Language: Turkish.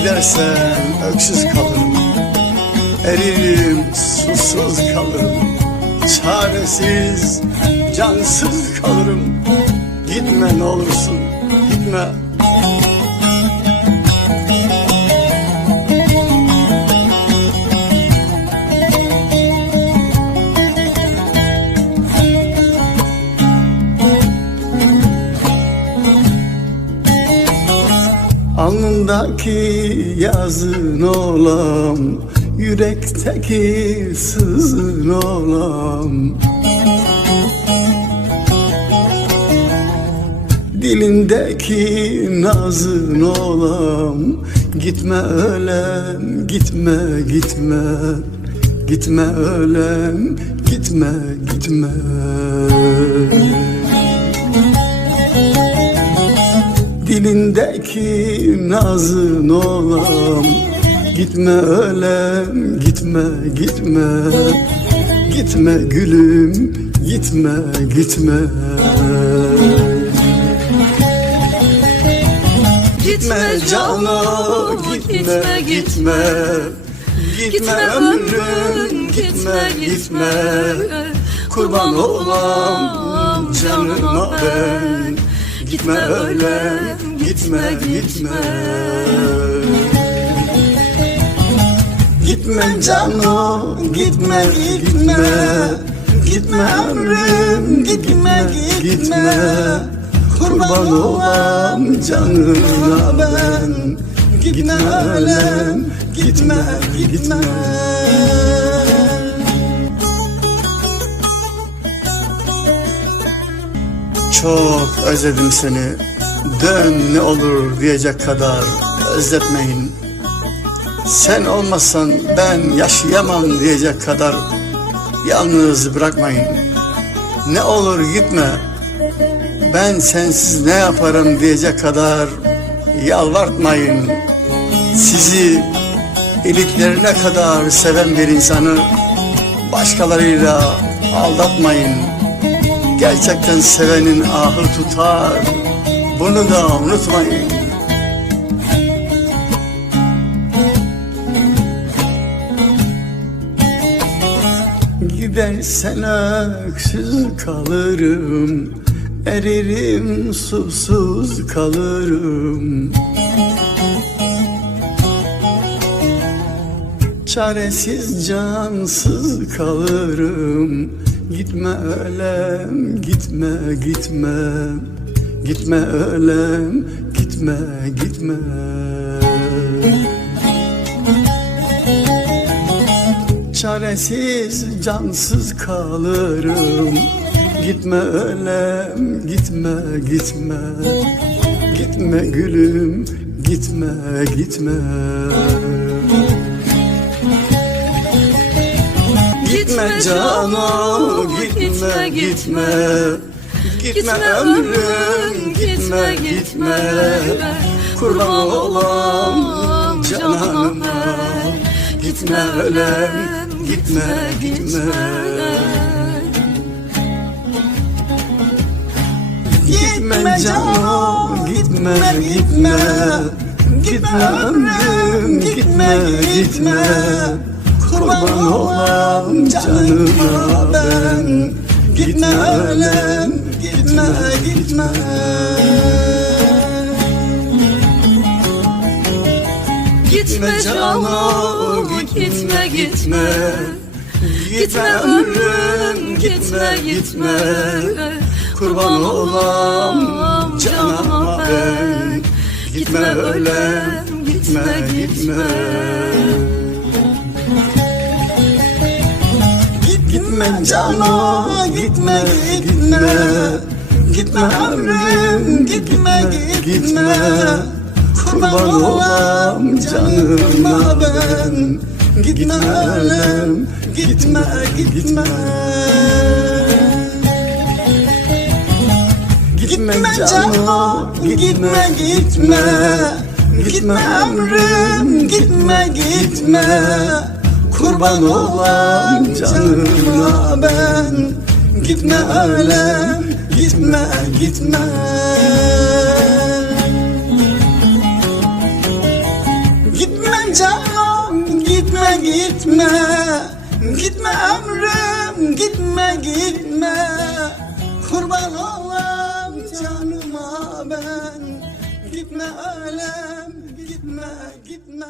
Gidersen öksüz kalırım. Eririm susuz kalırım. Çaresiz cansız kalırım. Gitme ne olursun gitme Alnındaki yazın olam Yürekteki sızın olam. Dilindeki nazın olam Gitme ölem, gitme, gitme. Gitme ölem, gitme, gitme Dilindeki nazın olam. Gitme ölem, gitme, gitme. Gitme gülüm, gitme, gitme. Gitme cano, gitme, gitme Gitme. ömrüm, gitme, gitme Kurban olam canıma ben. Gitme ölem, gitme, gitme. Gitme cano, gitme, gitme. Gitme ömrüm, gitme, gitme. Kurban olam canına ben. Gitme ölem, gitme, gitme. Çok özledim seni Dön ne olur diyecek kadar özletmeyin. Sen olmasan ben yaşayamam diyecek kadar Yalnız bırakmayın. Ne olur gitme Ben sensiz ne yaparım diyecek kadar Yalvartmayın. Sizi iliklerine kadar seven bir insanı Başkalarıyla aldatmayın. Gerçekten sevenin ahı tutar Bunu da unutmayın. Gidersen öksüz kalırım Eririm susuz kalırım. Çaresiz cansız kalırım. Gitme ölem gitme gitme Gitme ölem gitme gitme. Çaresiz cansız kalırım. Gitme ölem gitme gitme. Gitme gülüm gitme gitme. Gitme cano gitme gitme. Gitme ömrüm gitme gitme Kurban olam cananıma Gitme ölem gitme gitme Gitme. cano gitme gitme Gitme ömrüm gitme gitme Kurban olam canıma ben Gitme ölem gitme gitme. Gitme cano, gitme gitme Gitme. ömrüm, gitme gitme Kurban olam canıma ben. Gitme ölem gitme. gitme Gitme cano gitme gitme. Gitme ömrüm gitme gitme. Kurban olam canıma ben. Gitme ölem gitme gitme. Gitme cano gitme gitme. Gitme. Ömrüm gitme gitme Kurban olam canına ben. Gitme ölem gitme gitme. Gitme Gitme ömrüm gitme gitme. Kurban olam canıma ben. Gitme ölem gitme gitme